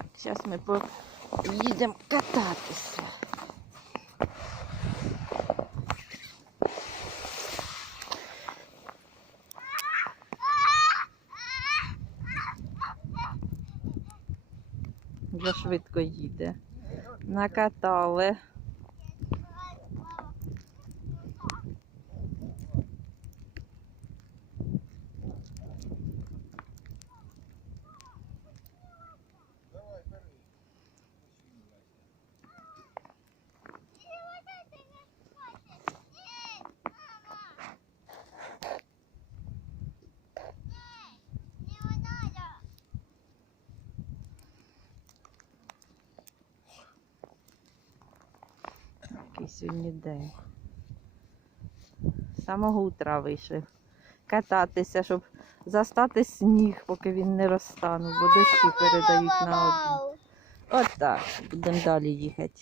Так, зараз ми поїдемо кататися. Вже швидко їде. Накатали. Який сьогодні день. З самого утра вийшли кататися, щоб застати сніг, поки він не розтанув, бо дощі передають на обід. От так, будемо далі їхати.